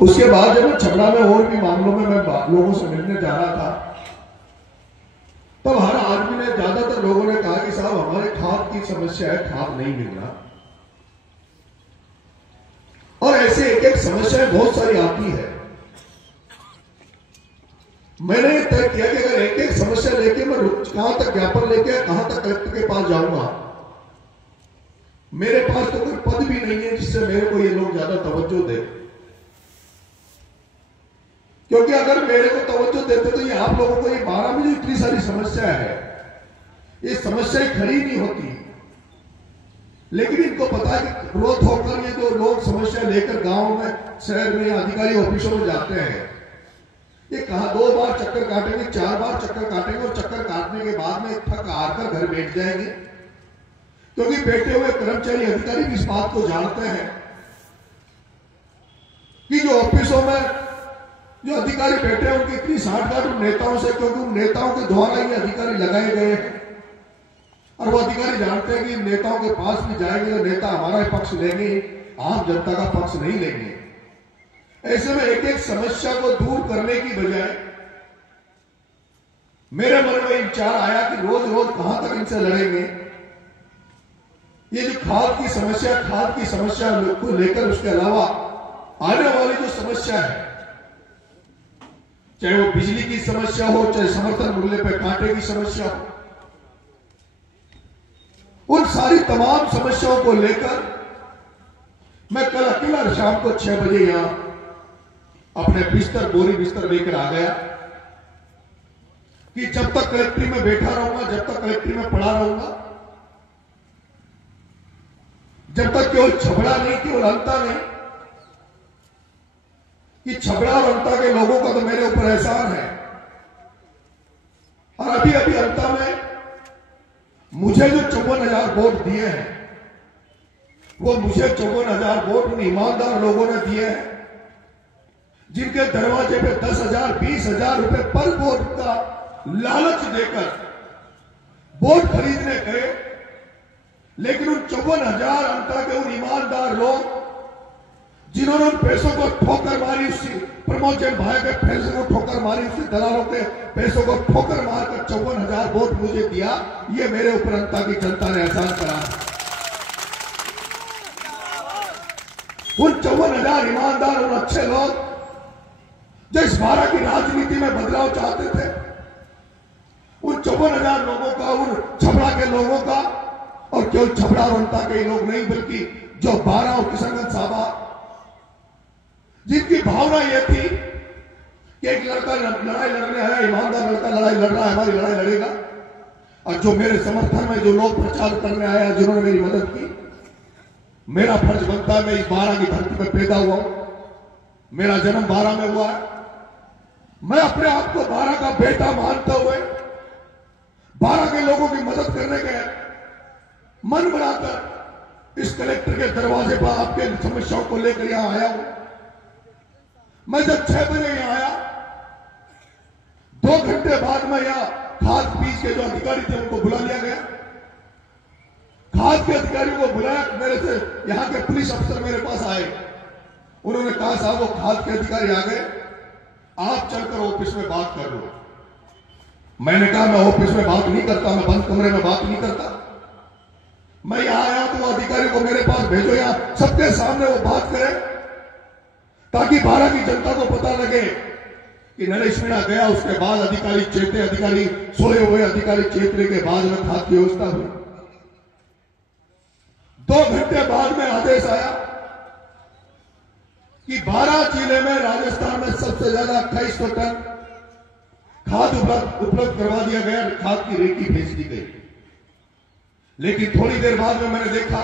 उसके बाद जब मैं छपरा में और भी मामलों में मैं लोगों से मिलने जा रहा था, तब हर आदमी ने, ज्यादातर लोगों ने कहा कि साहब हमारे खाद की समस्या है, खाद नहीं मिल रहा। और ऐसे एक एक समस्याएं बहुत सारी आती है। मैंने तय किया कि अगर एक एक समस्या लेके मैं कहां तक ज्ञापन लेके कहां तक कलेक्टर के पास जाऊंगा, मेरे पास तो कोई पद भी नहीं है जिससे मेरे को ये लोग ज्यादा तवज्जो दे। क्योंकि अगर मेरे को तवज्जो देते तो ये आप लोगों को ये 12 में जो इतनी सारी समस्या है, ये समस्याएं खड़ी नहीं होती। लेकिन इनको पता है कि क्रोध होकर ये जो लोग समस्या लेकर गांव में, शहर में, अधिकारी ऑफिसों में जाते हैं, ये कहा 2 बार चक्कर काटेंगे, 4 बार चक्कर काटेंगे और चक्कर काटने के बाद में थक हार कर घर बैठ जाएंगे। क्योंकि बैठे हुए कर्मचारी, अधिकारी भी इस बात को जानते हैं कि जो ऑफिसों में जो अधिकारी बैठे हैं उनकी इतनी साठगांठ उन नेताओं से, क्योंकि उन नेताओं के द्वारा ये अधिकारी लगाए गए हैं। और वो अधिकारी जानते हैं कि नेताओं के पास भी जाएंगे तो नेता हमारा पक्ष लेंगे, आम जनता का पक्ष नहीं लेंगे। ऐसे में एक एक समस्या को दूर करने की बजाय मेरे मन में विचार आया कि रोज रोज कहां तक इनसे लड़ेंगे। ये जो खाद की समस्या को लेकर, उसके अलावा आने वाली जो समस्या है, चाहे वो बिजली की समस्या हो, चाहे समर्थन मूल्य पर कांटे की समस्या हो, उन सारी तमाम समस्याओं को लेकर मैं कल अकेला शाम को 6 बजे यहां अपने बोरी बिस्तर लेकर आ गया कि जब तक कलेक्ट्री में बैठा रहूंगा, जब तक कलेक्ट्री में पड़ा रहूंगा, जब तक केवल छबड़ा नहीं, केवल अंता नहीं, कि छबड़ा और अंता के लोगों का तो मेरे ऊपर एहसान है। और अभी अभी अंता में मुझे जो 54,000 वोट दिए हैं, वो मुझे 54,000 वोट उन ईमानदार लोगों ने दिए हैं जिनके दरवाजे पे 10,000, 20,000 रुपए पर वोट का लालच देकर वोट खरीदने गए। लेकिन उन 54,000 अंतर के उन ईमानदार लोग जिन्होंने उन पैसों को ठोकर मारी, उसी प्रमोद जैन भाई के पैसों को ठोकर मारी, उसी दलालों के पैसों को ठोकर मारकर 54,000 वोट मुझे दिया, ये मेरे ऊपर अंता की जनता ने एहसान करा। उन 54,000 ईमानदार, उन अच्छे लोग जो इस 12 की राजनीति में बदलाव चाहते थे, उन 54,000 लोगों का, उन छबड़ा के लोगों का, और केवल छबड़ा और अंता के लोग नहीं बल्कि जो 12 और किशनगंज साहबा, जिनकी भावना यह थी कि एक लड़का लड़ाई लड़ने आया, ईमानदार लड़का लड़ाई लड़ रहा है, हमारी लड़ाई लड़ेगा। और जो मेरे समर्थन में जो लोग प्रचार करने आया, जिन्होंने मेरी मदद की, मेरा फर्ज बनता है, मैं इस 12 की धरती पर पैदा हुआ हूं, मेरा जन्म 12 में हुआ है। मैं अपने आप को 12 का बेटा मानते हुए 12 के लोगों की मदद करने के मन बनाकर इस कलेक्टर के दरवाजे पर आपके समस्याओं को लेकर यहां आया हूं। मैं जब 6 बजे यहां आया, 2 घंटे बाद में यहां खाद बीज के जो अधिकारी थे उनको बुला लिया गया। खाद के अधिकारियों को बुलाया, मेरे से यहां के पुलिस अफसर मेरे पास आए, उन्होंने कहा साहब वो खाद के अधिकारी आ गए, आप चलकर ऑफिस में बात कर लो। मैंने कहा मैं ऑफिस में बात नहीं करता, मैं बंद कमरे में बात नहीं करता, मैं यहां आया तो वो अधिकारी को मेरे पास भेजो, यहां सबके सामने वो बात करे, ताकि 12 की जनता को पता लगे कि नरेश मीणा गया, उसके बाद अधिकारी चेते, अधिकारी सोए हुए अधिकारी चेतने के बाद में खाद की व्यवस्था हुई। 2 घंटे बाद में आदेश आया कि 12 जिले में राजस्थान में सबसे ज्यादा 2800 टन खाद उपलब्ध करवा दिया गया, खाद की रेकी भेज दी गई। लेकिन थोड़ी देर बाद में मैंने देखा,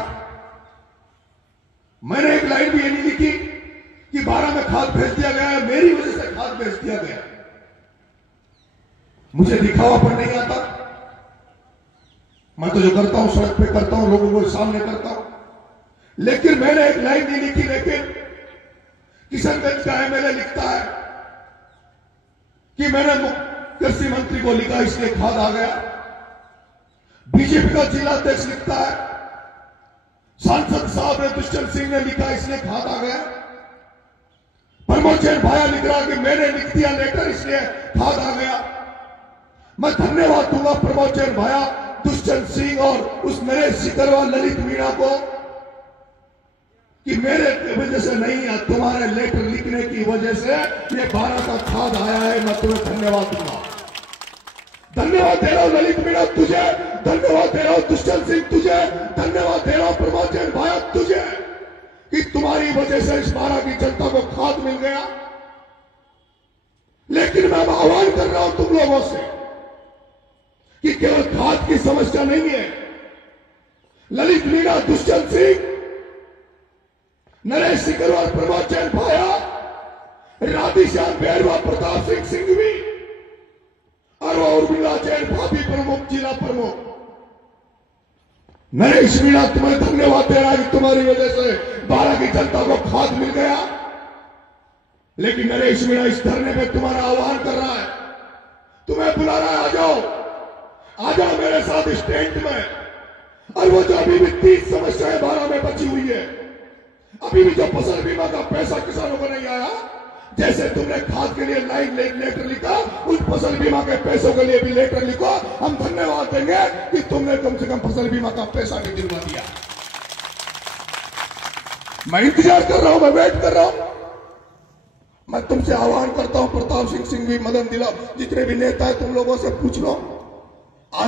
मैंने एक लाइन भी ये नहीं लिखी कि 12 में खाद भेज दिया गया है, मेरी वजह से खाद भेज दिया गया। मुझे दिखावापन नहीं आता, मैं तो जो करता हूं सड़क पे करता हूं, लोगों को सामने करता हूं। लेकिन मैंने एक लाइन नहीं लिखी, लेकिन किशनगंज का एमएलए लिखता है कि मैंने कृषि मंत्री को लिखा इसलिए खाद आ गया। बीजेपी का जिला अध्यक्ष लिखता है, सांसद साहब ने दुष्यंत सिंह ने लिखा इसलिए खाद आ गया। प्रमोचन भाया लिख रहा कि मैंने लिख दिया लेटर इसलिए खाद आ गया। मैं धन्यवाद दूंगा प्रमोचन भाया, दुष्यंत सिंह और उस नरेश सिकरवाल, ललित मीणा को कि मेरे वजह से नहीं है, तुम्हारे लेटर लिखने की वजह से ये 12 का खाद आया है। मैं तुम्हें धन्यवाद दूंगा, धन्यवाद दे रहा हूं ललित मीणा तुझे, धन्यवाद दे रहा हूं दुष्यंत सिंह तुझे, धन्यवाद दे रहा हूं प्रमोचन भाया तुझे कि तुम्हारी वजह से इस 12 की जनता को खाद मिल गया। लेकिन मैं आह्वान कर रहा हूं तुम लोगों से कि केवल खाद की समस्या नहीं है। ललित मीणा, दुष्यंत सिंह, नरेश सिकरवाल, प्रमोचन भाया, राधेश्याम बैरवा, प्रताप सिंह सिंघवी और उर्मिला जैन, भाभी प्रमुख, जिला प्रमुख। नरेश मीणा तुम्हें धन्यवाद दे रहा है कि तुम्हारी वजह से 12 की जनता को खाद मिल गया। लेकिन नरेश मीणा इस धरने पे तुम्हारा आह्वान कर रहा है, तुम्हें बुला रहा है, आ जाओ मेरे साथ इस टेंट में। और वो जो अभी भी 30 समस्याएं 12 में बची हुई है, अभी भी जो फसल बीमा का पैसा किसानों को नहीं आया, जैसे तुमने खाद के लिए लाइन लेटर लिखा, उस फसल बीमा के पैसों के लिए भी लेटर लिखो। हम धन्यवाद देंगे कि तुमने कम से कम फसल बीमा का पैसा भी दिलवा दिया। मैं इंतजार कर रहा हूं, मैं वेट कर रहा हूं। मैं तुमसे आह्वान करता हूं, प्रताप सिंह सिंघवी, मदन दिला, जितने भी नेता है तुम लोगों से पूछ लो, आ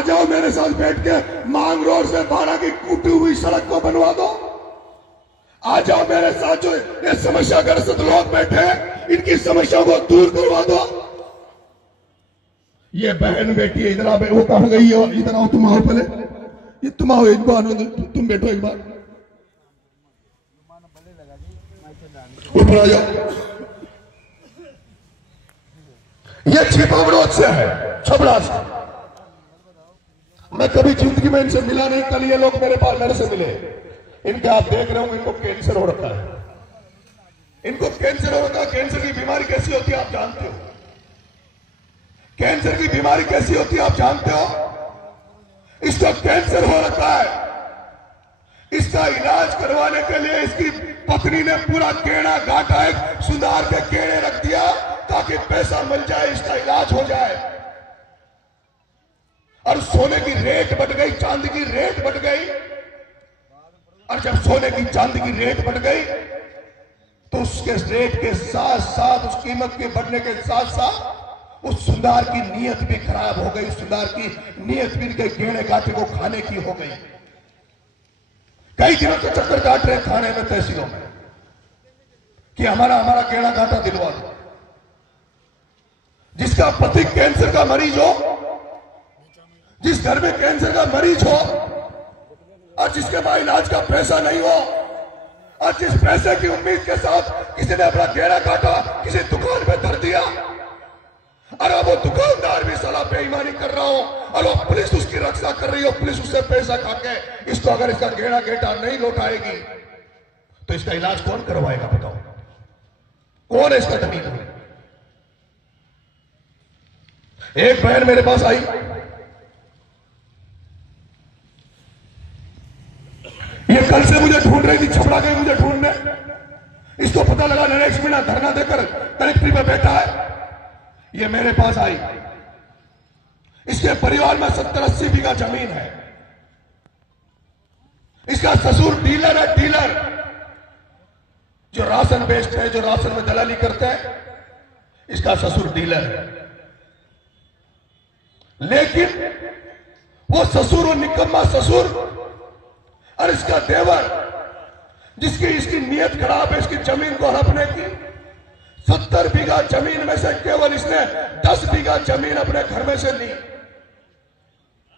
जाओ मेरे साथ बैठ के मांग रोड से 12 की टूटी हुई सड़क को बनवा दो। आ जाओ मेरे साथ, जो ये समस्याग्रस्त लोग बैठे इनकी समस्याओं को दूर करवा दो। ये बहन बेटी इधर आ, वो कहां गई है? इधर आओ, तुम आओ पहले, ये तुम आओ, एक बार तुम बैठो, एक बार ऊपर आ जाओ। ये छिपावड़ों से है, छबड़ा से। मैं कभी जिंदगी में इनसे मिला नहीं, कल ये लोग मेरे पास मेरे से मिले। इनके आप देख रहे हो, इनको कैंसर हो रखा है, इनको कैंसर हो रखा है। कैंसर की बीमारी कैसी होती है आप जानते हो? कैंसर की बीमारी कैसी होती है आप जानते हो? इसको कैंसर हो रखा है, इसका इलाज करवाने के लिए इसकी पत्नी ने पूरा केड़ा घाटा एक सुधार के केड़े रख दिया ताकि पैसा मिल जाए, इसका इलाज हो जाए। और सोने की रेट बढ़ गई, चांदी की रेट बढ़ गई। और जब सोने की चांदी की रेट बढ़ गई तो उसके रेट के साथ साथ, उस कीमत के बढ़ने के साथ साथ उस सुधार की नीयत भी खराब हो गई। सुधार की नीयत भी इनके गेड़े घाटे को खाने की हो गई। कई दिनों से चक्कर काट रहे खाने में, तहसीलों में, कि हमारा गेड़ा घाटा दिलवा दो। जिसका पति कैंसर का मरीज हो, जिस घर में कैंसर का मरीज हो और जिसके पास इलाज का पैसा नहीं हो, और जिस पैसे की उम्मीद के साथ किसी ने अपना गेड़ा काटा, किसी दुकान में धर दिया, और अब वो दुकानदार भी साला बेईमानी कर रहा हो और वो पुलिस उसकी रक्षा कर रही हो, पुलिस उससे पैसा खाके इसको, अगर इसका गेड़ा गेटा नहीं लौटाएगी तो इसका इलाज कौन करवाएगा? बताओ, कौन है इसका जमीन? एक बहन मेरे पास आई, ये कल से मुझे ढूंढ रही थी, छपड़ा गई मुझे ढूंढने। इसको पता लगा नरेश मीणा धरना देकर कलेक्ट्री में बैठा है, ये मेरे पास आई। इसके परिवार में 70-80 बीघा जमीन है। इसका ससुर डीलर है, डीलर जो राशन बेचते हैं, जो राशन में दलाली करते हैं, इसका ससुर डीलर है। लेकिन वो ससुर, वो निकम्मा ससुर, और इसका देवर, जिसकी इसकी नीयत खराब है इसकी जमीन को हड़पने की, 70 बीघा जमीन में से केवल इसने 10 बीघा जमीन अपने घर में से ली।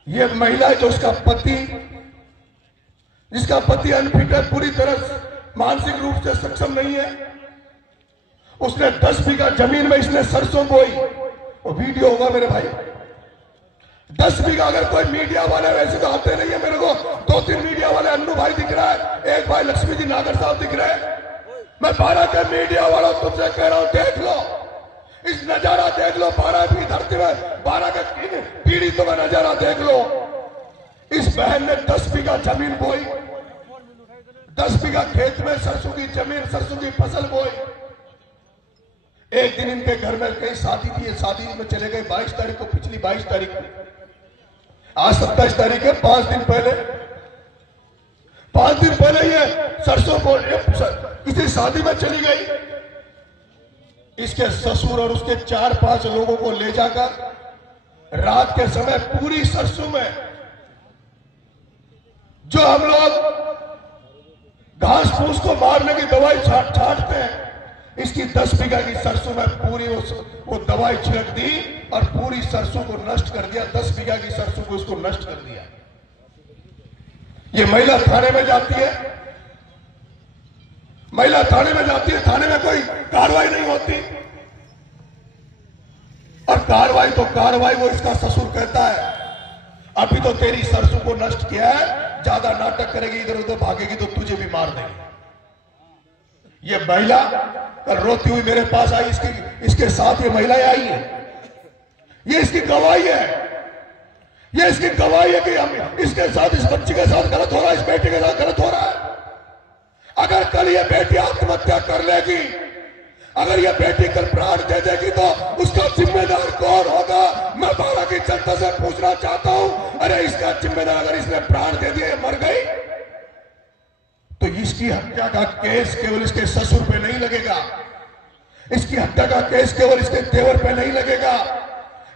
ये महिला जो उसका पति, जिसका पति अनफिट है, पूरी तरह मानसिक रूप से सक्षम नहीं है, उसने 10 बीघा जमीन में इसने सरसों बोई। वो वीडियो होगा मेरे भाई। 10 बीघा, अगर कोई मीडिया वाले, वैसे तो आते नहीं है मेरे को, 2-3 मीडिया वाले, अन्नू भाई दिख रहा है, एक भाई लक्ष्मी जी नागर साहब दिख रहे हैं। मैं 12 के मीडिया वालों तुमसे कह रहा हूं, देख लो, इस नजारा देख लो, 12 की धरती में 12 के पीड़ितों का नजारा देख लो। इस बहन ने 10 बीघा जमीन बोई, 10 बीघा खेत में सरसों की जमीन, सरसों की फसल बोई। एक दिन इनके घर में कहीं शादी थी, शादी में चले गए 22 तारीख को, पिछली 22 तारीख को। आज 27 तारीख है, 5 दिन पहले ये सरसों को किसी शादी में चली गई। इसके ससुर और उसके 4-5 लोगों को ले जाकर रात के समय पूरी सरसों में जो हम लोग घास फूस को मारने की दवाई छांटते हैं, इसकी 10 बीघा की सरसों में पूरी वो दवाई छिड़क दी और पूरी सरसों को नष्ट कर दिया। 10 बीघा की सरसों को उसको नष्ट कर दिया। ये महिला थाने में जाती है, महिला थाने में जाती है, थाने में कोई कार्रवाई नहीं होती। और कार्रवाई वो इसका ससुर कहता है, अभी तो तेरी सरसों को नष्ट किया है, ज्यादा नाटक करेगी, इधर उधर भागेगी तो तुझे भी मार देगी। ये महिला कल रोती हुई मेरे पास आई, इसके साथ ये महिला आई है। ये इसकी गवाही है, ये इसकी गवाही है कि हम इसके साथ, इस बच्ची के साथ गलत हो रहा है, इस बेटी के साथ गलत हो रहा है। अगर कल ये बेटी आत्महत्या कर लेगी, अगर ये बेटी कल प्राण दे देगी तो उसका जिम्मेदार कौन होगा? मैं बारा की जनता से पूछना चाहता हूं। अरे इसका जिम्मेदार, अगर इसने प्राण दे दिया, मर गई, तो इसकी हत्या का केस केवल इसके ससुर पे नहीं लगेगा, इसकी हत्या का केस केवल इसके देवर पे नहीं लगेगा।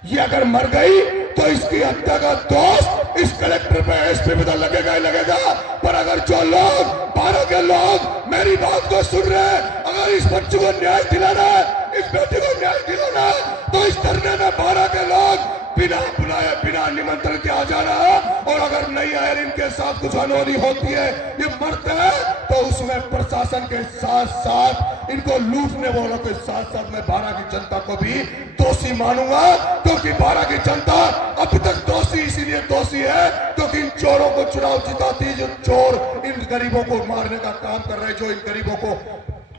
ये अगर मर गई तो इसकी हत्या का दोष इस कलेक्टर पे, एसपी पे तो लगेगा ही लगेगा। पर अगर जो लोग, बारह के लोग मेरी बात को सुन रहे हैं, अगर इस बच्चे को न्याय दिलाना है, इस बेटे को न्याय दिलाना है, तो इस धरने में 12 के लोग बिना बुलाए, बिना निमंत्रण के आ जाना है। और अगर नहीं आए, इनके साथ कुछ अनहोनी होती है, ये मरते हैं, तो उसमें प्रशासन के साथ साथ, इनको लूटने वालों के साथ साथ मैं बारा की जनता को भी दोषी मानूंगा। क्योंकि बारा की जनता अभी तक दोषी इसीलिए दोषी है क्योंकि इन चोरों को चुनाव जिताती, जो चोर इन गरीबों को मारने का काम कर रहे, जो इन गरीबों को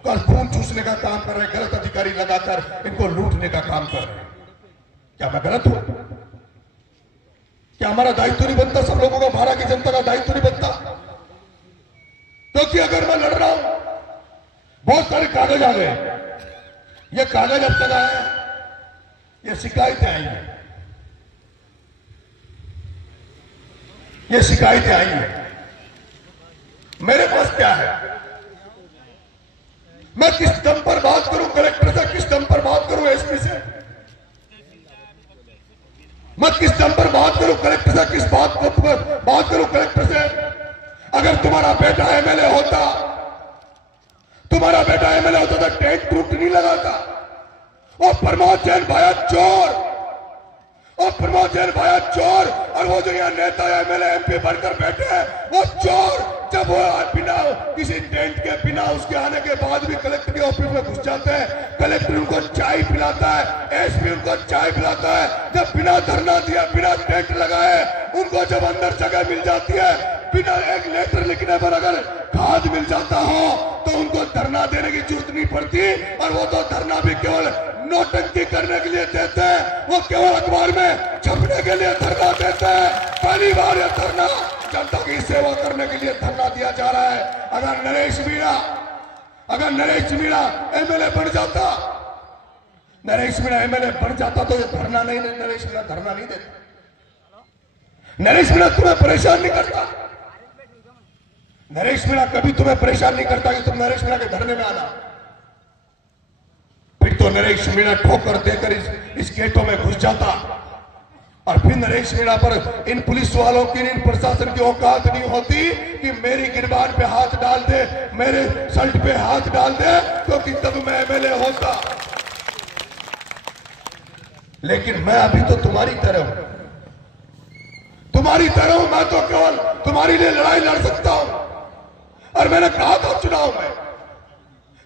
कल खून चूसने का काम कर रहे, गलत अधिकारी लगाकर इनको लूटने का काम कर रहे। क्या मैं गलत हूं? क्या हमारा दायित्व नहीं बनता? सब लोगों का, बारा की जनता का दायित्व नहीं बनता? क्योंकि अगर मैं लड़ रहा हूं, बहुत सारे कागज आ गए, ये कागज अब तक आए, ये शिकायतें आई हैं, ये शिकायतें आई हैं। मेरे पास क्या है? मैं किस दम पर बात करूं कलेक्टर से, किस दम पर बात करूं एसपी से, मैं किस दम पर बात करूं कलेक्टर से, किस बात करूं कलेक्टर से? अगर तुम्हारा बेटा एमएलए होता, तुम्हारा बेटा एमएलए होता तो टेंट टूट नहीं लगाता। वो प्रमोद जैन भाया चोर, और प्रमोद जैन भाया चोर, और वो जो यहाँ नेता एमएलए एमपी बनकर बैठे हैं वो चोर। जब वो बिना किसी टेंट के, बिना उसके आने के बाद भी कलेक्टर के ऑफिस में घुस जाते हैं, कलेक्टर उनको चाय पिलाता है, एसपी उनको चाय पिलाता है। जब बिना धरना दिया, बिना टेंट लगाए उनको जब अंदर जगह मिल जाती है, बिना एक लेटर लिखने पर अगर खाद मिल जाता हो तो उनको धरना देने की जरूरत नहीं पड़ती। और वो तो धरना भी केवल नोटंकी करने के लिए देते हैं, वो केवल अखबार में छपने के लिए धरना देते हैं। पहली बार यह धरना जनता की सेवा करने के लिए धरना दिया जा रहा है। अगर नरेश मीणा एमएलए बन जाता, नरेश मीणा एमएलए बन जाता तो ये धरना नहीं, नरेश मीणा धरना नहीं देता। नरेश मीणा तुम्हें परेशान नहीं करता, नरेश मीणा कभी तुम्हें परेशान नहीं करता कि तुम नरेश मीणा के धरने में आना। फिर तो नरेश मीणा ठोकर देकर इस गेटों में घुस जाता, और फिर नरेश मीणा पर इन पुलिस वालों की, इन प्रशासन की औकात नहीं होती कि मेरी गिरबान पे हाथ डाल दे, मेरे शर्ट पे हाथ डाल दे, क्योंकि तब मैं एमएलए होता। लेकिन मैं अभी तो तुम्हारी तरह हूं, तुम्हारी तरह हूं। मैं तो केवल तुम्हारे लिए लड़ाई लड़ सकता हूं। और मैंने कहा था चुनाव में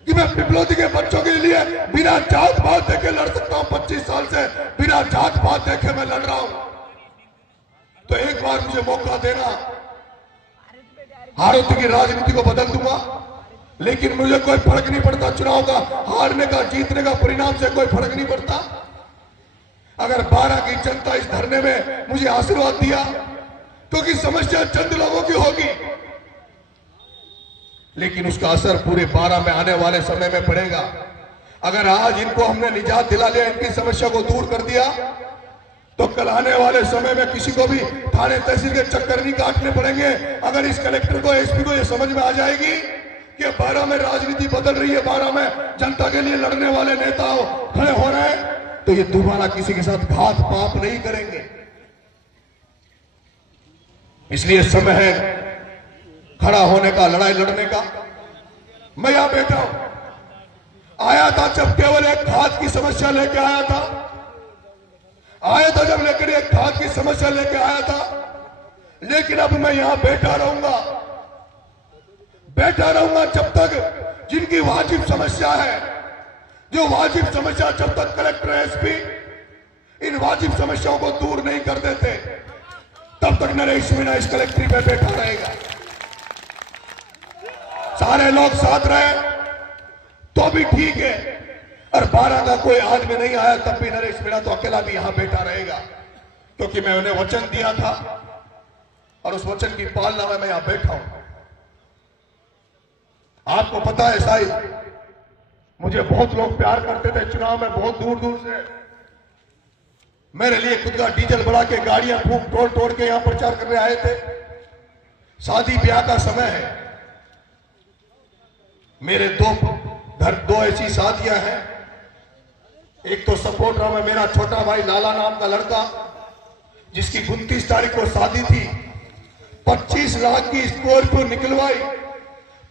कि मैं पिपलोदी के बच्चों के लिए बिना जात पात देखे लड़ सकता हूं। 25 साल से बिना जात पात देखे मैं लड़ रहा हूं। तो एक बार मुझे मौका देना, हारत की राजनीति को बदल दूंगा। लेकिन मुझे कोई फर्क नहीं पड़ता, चुनाव का हारने का, जीतने का परिणाम से कोई फर्क नहीं पड़ता। अगर बारा की जनता इस धरने में मुझे आशीर्वाद दिया, क्योंकि समस्या चंद लोगों की होगी, लेकिन उसका असर पूरे 12 में आने वाले समय में पड़ेगा। अगर आज इनको हमने निजात दिला दिया, इनकी समस्या को दूर कर दिया, तो कल आने वाले समय में किसी को भी थाने तहसील के चक्कर नहीं काटने पड़ेंगे। अगर इस कलेक्टर को, एसपी को ये समझ में आ जाएगी कि 12 में राजनीति बदल रही है, 12 में जनता के लिए लड़ने वाले नेता खड़े हो रहे हैं, तो ये दोबारा किसी के साथ घात पाप नहीं करेंगे। इसलिए समय है खड़ा होने का, लड़ाई लड़ने का। मैं यहां बैठा हूं, आया था जब केवल एक खाद की समस्या लेके आया था, जब लेकर एक खाद की समस्या लेके आया था। लेकिन अब मैं यहां बैठा रहूंगा जब तक जिनकी वाजिब समस्या है, जो वाजिब समस्या, जब तक कलेक्टर, एसपी इन वाजिब समस्याओं को दूर नहीं कर देते, तब तक नरेश मीणा इस कलेक्ट्री पे बैठा रहेगा। सारे लोग साथ रहे तो भी ठीक है, और 12 का कोई आदमी नहीं आया तब भी नरेश मीणा तो अकेला भी यहां बैठा रहेगा, क्योंकि मैं उन्हें वचन दिया था और उस वचन की पालना में मैं यहां बैठा हूं। आपको पता है साहिब, मुझे बहुत लोग प्यार करते थे। चुनाव में बहुत दूर दूर से मेरे लिए खुद का डीजल बढ़ा के गाड़ियां फूंक तोड़ के यहां प्रचार करने आए थे। शादी ब्याह का समय है, मेरे दो ऐसी शादियां हैं। एक तो सपोर्टरा में मेरा छोटा भाई लाला नाम का लड़का, जिसकी 29 तारीख को शादी थी, 25 लाख की स्कॉर्पियो निकलवाई,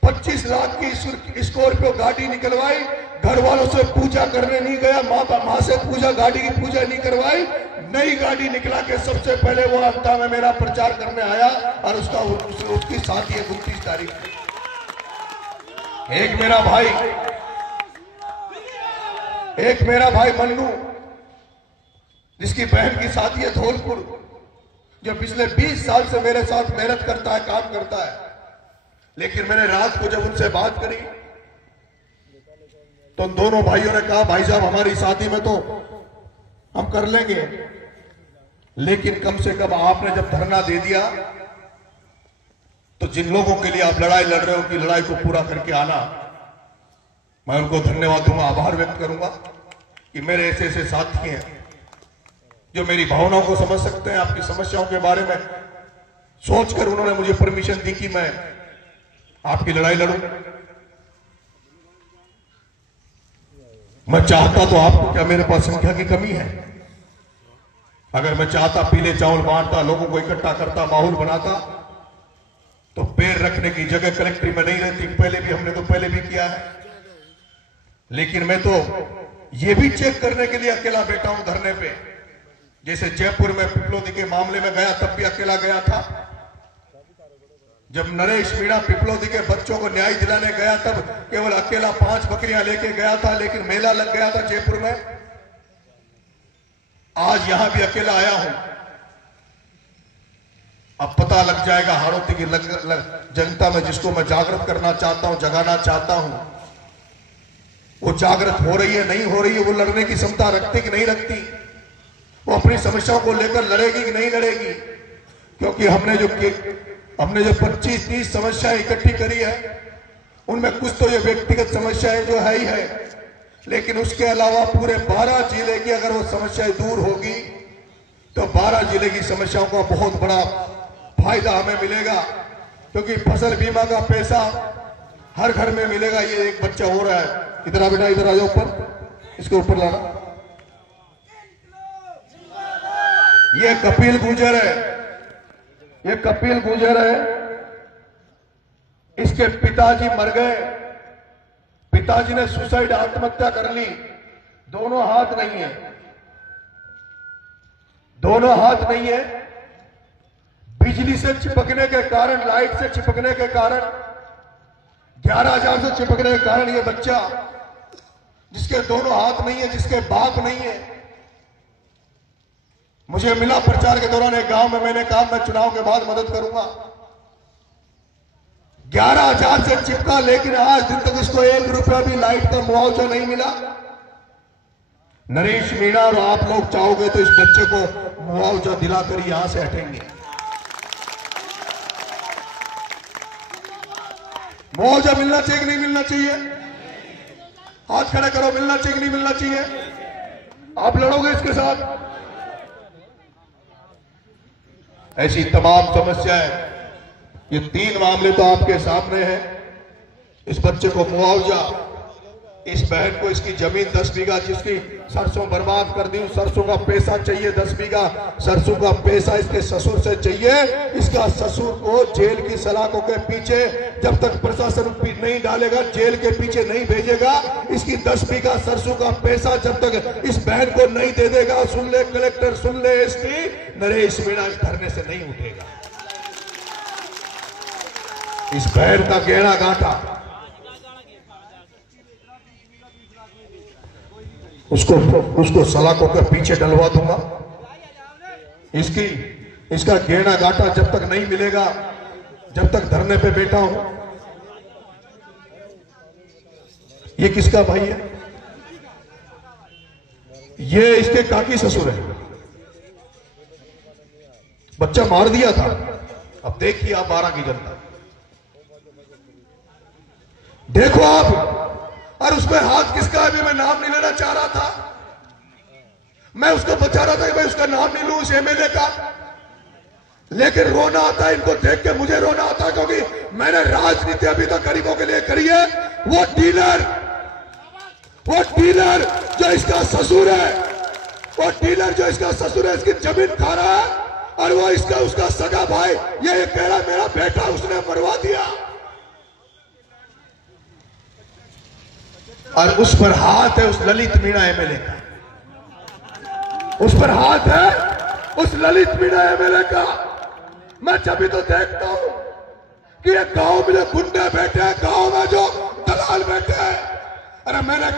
25 लाख की स्कॉर्पियो गाड़ी निकलवाई। घर वालों से पूजा करने नहीं गया, माँ से पूजा, गाड़ी की पूजा नहीं करवाई, नई गाड़ी निकला के सबसे पहले वो हफ्ता में मेरा प्रचार करने आया, और उसकी शादी है 29 तारीख को। एक मेरा भाई मन्नू, जिसकी बहन की शादी है धौलपुर, जो पिछले 20 साल से मेरे साथ मेहनत करता है, काम करता है। लेकिन मैंने रात को जब उनसे बात करी तो दोनों भाइयों ने कहा, भाई साहब हमारी शादी में तो हम कर लेंगे, लेकिन कम से कम आपने जब धरना दे दिया तो जिन लोगों के लिए आप लड़ाई लड़ रहे हो कि लड़ाई को पूरा करके आना। मैं उनको धन्यवाद दूंगा, आभार व्यक्त करूंगा कि मेरे ऐसे ऐसे साथी हैं जो मेरी भावनाओं को समझ सकते हैं। आपकी समस्याओं के बारे में सोचकर उन्होंने मुझे परमिशन दी कि मैं आपकी लड़ाई लड़ूं। मैं चाहता तो आपको, क्या मेरे पास संख्या की कमी है? अगर मैं चाहता पीले चावल बांटता, लोगों को इकट्ठा करता, माहौल बनाता, तो पैर रखने की जगह कलेक्ट्री में नहीं रहती। हमने तो पहले भी किया है। लेकिन मैं तो ये भी चेक करने के लिए अकेला बैठा हूं धरने पे। जैसे जयपुर में पिपलोदी के मामले में गया, तब भी अकेला गया था। जब नरेश मीणा पिपलोदी के बच्चों को न्याय दिलाने गया, तब केवल अकेला 5 बकरियां लेके गया था, लेकिन मेला लग गया था जयपुर में। आज यहां भी अकेला आया हूं। अब पता लग जाएगा हाड़ौती की जनता में, जिसको मैं जागृत करना चाहता हूं, जगाना चाहता हूं, वो जागृत हो रही है, नहीं हो रही है, वो लड़ने की क्षमता रखती कि नहीं रखती, वो अपनी समस्याओं को लेकर लड़ेगी कि नहीं लड़ेगी। क्योंकि हमने जो 25-30 समस्याएं इकट्ठी करी है, उनमें कुछ तो ये व्यक्तिगत समस्याएं जो है ही है, लेकिन उसके अलावा पूरे 12 जिले की अगर वो समस्याएं दूर होगी तो 12 जिले की समस्याओं का बहुत बड़ा फायदा हमें मिलेगा। क्योंकि फसल बीमा का पैसा हर घर में मिलेगा। ये एक बच्चा हो रहा है, इधर आ बेटा, इधर आ जाओ ऊपर, इसको ऊपर लाना। ये कपिल गुर्जर है, ये कपिल गुर्जर है। इसके पिताजी मर गए, पिताजी ने सुसाइड, आत्महत्या कर ली। दोनों हाथ नहीं है, दोनों हाथ नहीं है। बिजली से चिपकने के कारण, लाइट से चिपकने के कारण, 11,000 से चिपकने के कारण ये बच्चा, जिसके दोनों हाथ नहीं है, जिसके बाप नहीं है, मुझे मिला प्रचार के दौरान एक गांव में, मैंने कहा मैं चुनाव के बाद मदद करूंगा। 11,000 से चिपका, लेकिन आज दिन तक इसको 1 रुपया भी लाइट का मुआवजा नहीं मिला। नरेश मीणा और आप लोग चाहोगे तो इस बच्चे को मुआवजा दिलाकर यहां से हटेंगे। मुआवजा मिलना चाहिए कि नहीं मिलना चाहिए? हाथ खड़ा करो, मिलना चाहिए कि नहीं मिलना चाहिए? आप लड़ोगे इसके साथ? ऐसी तमाम समस्याएं, ये 3 मामले तो आपके सामने हैं। इस बच्चे को मुआवजा, इस बहन को इसकी जमीन 10 बीघा जिसकी सरसों बर्बाद कर दी, उस सरसों का पैसा चाहिए। 10 बीघा सरसों का पैसा इसके ससुर से चाहिए। इसका ससुर को जेल की सलाखों के पीछे जब तक प्रशासन नहीं डालेगा, जेल के पीछे नहीं भेजेगा, इसकी 10 बीघा सरसों का पैसा जब तक इस बहन को नहीं दे देगा, सुन ले कलेक्टर, सुन ले एसपी, नरेश मीणा धरने से नहीं उठेगा। इस बहन का गहरा गांठा उसको सलाखों के पीछे डलवा दूंगा। इसका गहरा गांठा जब तक नहीं मिलेगा, जब तक धरने पे बैठा हूं। ये किसका भाई है? ये इसके काकी ससुर है। बच्चा मार दिया था। अब देखिए आप 12 की जनता, देखो आप। और उसमें हाथ किसका है? अभी मैं नाम नहीं लेना चाह रहा था, मैं उसको बचा रहा था कि मैं उसका नाम नहीं लूं, उस एमएलए का। लेकिन रोना आता है इनको देख के, मुझे रोना आता है, क्योंकि मैंने राजनीति अभी तक गरीबों के लिए करी है। वो डीलर जो इसका ससुर है, वो डीलर जो इसका ससुर है, इसकी जमीन खा रहा है, और वो इसका उसका सगा भाई ये कह रहा मेरा बेटा उसने मरवा दिया। और उस पर हाथ है उस ललित मीणा एमएलए का, उस पर हाथ है उस ललित मीणा एमएलए का। मैं जब भी तो देखता हूं कि ये गांव में जो गुंडे बैठे हैं, गांव में जो दलाल बैठे हैं, अरे मैंने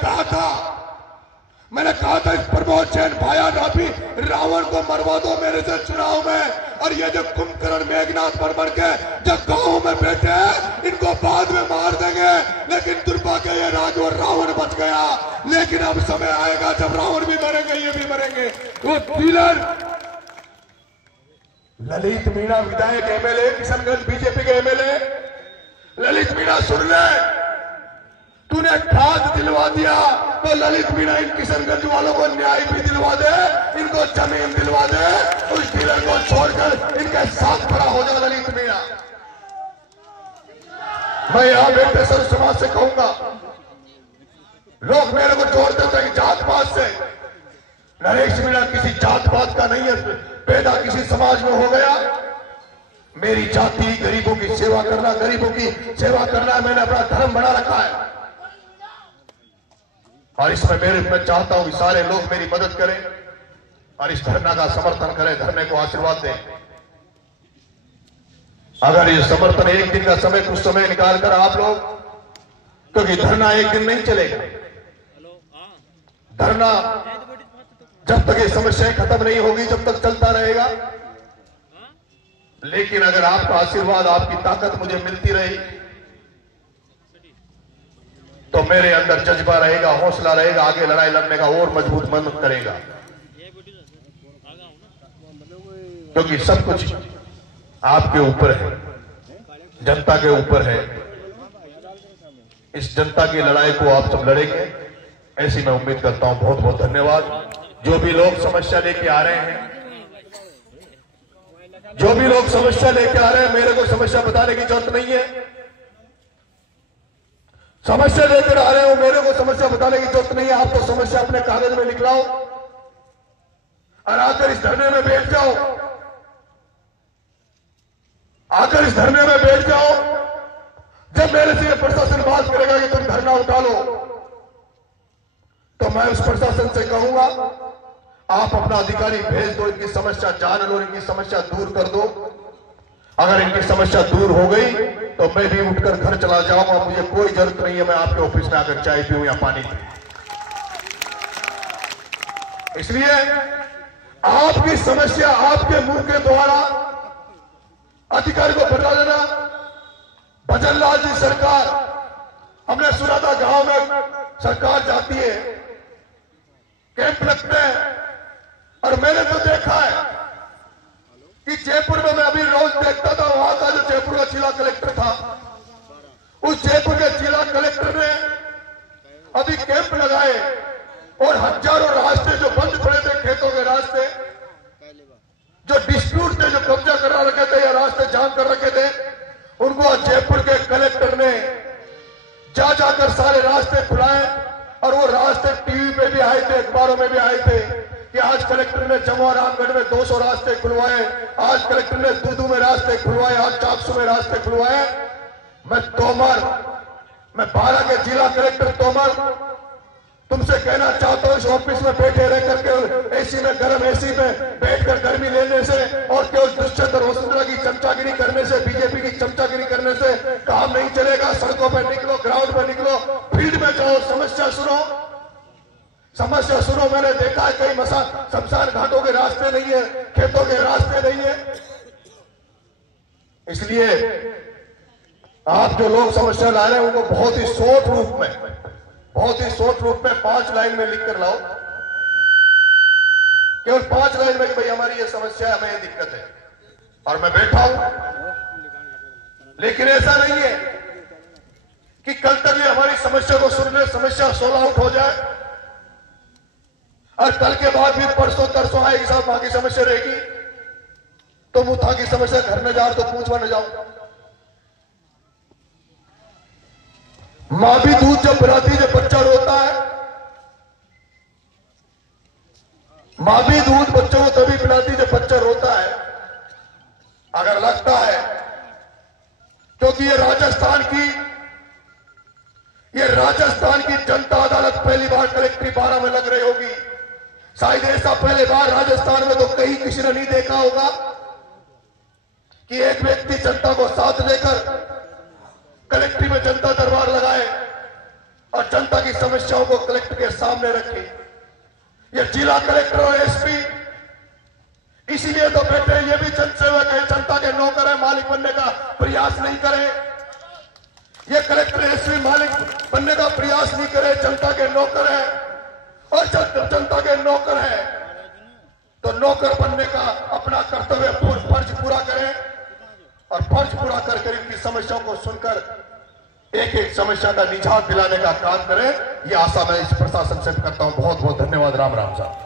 कहा था इस प्रमोद जैन भाया नाभी रावण को मरवा दो मेरे से चुनाव में। और ये जो कुंभकर्ण मेघनाथ बन के जो गांव में बैठे हैं, इनको बाद में मार देंगे। लेकिन दुर्भाग्य ये रावण बच गया। लेकिन अब समय आएगा जब रावण भी मरेंगे, ये भी मरेंगे। वो डीलर ललित मीणा विधायक एमएलए, किशनगंज बीजेपी के एमएलए, ललित मीणा सुन ले, तूने खाद दिलवा दिया तो ललित मीणा इन किशनगंज वालों को न्याय भी दिलवा दे, इनको जमीन दिलवा दे। उस डीलर को छोड़कर इनके साथ खड़ा हो जाए ललित मीणा। मैं यहां बेटे सर समाज से कहूंगा, लोग मेरे को जोड़ देते हैं जात पात से। नरेश मीणा किसी जात पात का नहीं है, पैदा किसी समाज में हो गया। मेरी जाति गरीबों की सेवा करना, गरीबों की सेवा करना मैंने अपना धर्म बना रखा है। और इसमें मैं चाहता हूं कि सारे लोग मेरी मदद करें और इस धरना का समर्थन करें, धरने को आशीर्वाद दें। अगर ये समर्थन एक दिन का समय, कुछ समय निकाल कर आप लोग, क्योंकि धरना एक दिन नहीं चलेगा, धरना जब तक ये समस्याएं खत्म नहीं होगी जब तक चलता रहेगा। लेकिन अगर आपका आशीर्वाद, आपकी ताकत मुझे मिलती रही तो मेरे अंदर जज्बा रहेगा, हौसला रहेगा, आगे लड़ाई लड़ने का और मजबूत मन करेगा। क्योंकि सब कुछ आपके ऊपर है, जनता के ऊपर है। इस जनता की लड़ाई को आप सब लड़ेंगे, ऐसी मैं उम्मीद करता हूं। बहुत बहुत धन्यवाद। जो भी लोग समस्या लेके आ रहे हैं, जो भी लोग समस्या लेके आ रहे हैं, मेरे को समस्या बताने की जरूरत नहीं है। समस्या लेकर आ रहे हो, मेरे को समस्या बताने की जरूरत नहीं है। आप तो समस्या अपने कागज में निकलाओ और आकर इस धरने में बैठ जाओ, आकर इस धरने में बैठ जाओ। जब मेरे से प्रशासन बात करेगा कि तुम धरना उठा लो, तो मैं उस प्रशासन से कहूंगा आप अपना अधिकारी भेज दो, इनकी समस्या जान लो, इनकी समस्या दूर कर दो। अगर इनकी समस्या दूर हो गई तो मैं भी उठकर घर चला जाऊंगा। मुझे कोई जरूरत नहीं है मैं आपके ऑफिस में आकर चाय पीऊं या पानी पीऊं। इसलिए आपकी समस्या आपके मुंह के द्वारा अधिकारी को बता देना। भजन लाल जी सरकार, हमने सुना था गांव में सरकार जाती है, कैंप लगते हैं, और मैंने तो देखा है कि जयपुर में मैं अभी रोज देखता था, वहां का जो जयपुर का जिला कलेक्टर था, उस हजारों रास्ते जो बंद पड़े थे, खेतों के रास्ते, जो डिस्प्यूट थे, जो कब्जा करा रखे थे या रास्ते जाम कर रखे थे, उनको जयपुर के कलेक्टर ने जा जाकर सारे रास्ते खुलाए। और वो रास्ते टीवी पे भी आए थे, अखबारों में भी आए थे कि आज कलेक्टर ने जमुआ रामगढ़ में 200 रास्ते खुलवाए, आज कलेक्टर ने दूदू में रास्ते खुलवाए, आज चाकसू में रास्ते खुलवाए। मैं 12 के जिला कलेक्टर तोमर तुमसे कहना चाहता हूं, इस ऑफिस में बैठे रह करके एसी में, गर्म एसी में बैठकर गर्मी लेने से और केवल दुष्यंत और वसुंधरा की चमचागिरी करने से, बीजेपी की चमचागिरी करने से काम नहीं चलेगा। सड़कों पर निकलो, ग्राउंड पर निकलो, फील्ड में जाओ, समस्या सुनो, समस्या सुनो। मैंने देखा है कई शमशान घाटों के रास्ते नहीं है, खेतों के रास्ते नहीं है। इसलिए आप जो लोग समस्या ला रहे हैं उनको बहुत ही शॉर्ट रूप में 5 लाइन में लिख कर लाओ, केवल 5 लाइन में कि भाई हमारी ये समस्या है, हमें ये दिक्कत है, और मैं बैठा हूं। लेकिन ऐसा नहीं है कि कल तक ये हमारी समस्या को सुन ले, समस्या सोल्व आउट हो जाए और कल के बाद भी परसों तरसों आएगी साहब बाकी समस्या रहेगी, तो मुथा की समस्या घर में जाओ तो पूछवा न जाओ। मां भी दूध जब पिलाती जब बच्चा रोता है, मां भी दूध बच्चों को तभी पिलाती जब बच्चा रोता है। अगर लगता है क्योंकि ये राजस्थान की जनता अदालत पहली बार कलेक्ट्री 12 में लग रही होगी, शायद ऐसा पहले बार राजस्थान में तो कहीं किसी ने नहीं देखा होगा कि एक व्यक्ति जनता को साथ लेकर कलेक्ट्री में जनता दरबार लगाए और जनता की समस्याओं को कलेक्टर के सामने रखे। ये जिला कलेक्टर और एसपी इसीलिए तो बैठे, ये भी जनसेवक है, जनता के नौकर है, मालिक बनने का प्रयास नहीं करे। ये कलेक्टर एसपी मालिक बनने का प्रयास नहीं करे, जनता के नौकर है, और जब जनता के नौकर है तो नौकर बनने का अपना कर्तव्य फर्ज पूरा करें और फर्ज पूरा करके इनकी समस्याओं को सुनकर एक एक समस्या का निजात दिलाने का काम करें। यह आशा मैं इस प्रशासन से करता हूं। बहुत बहुत धन्यवाद। राम राम साहब।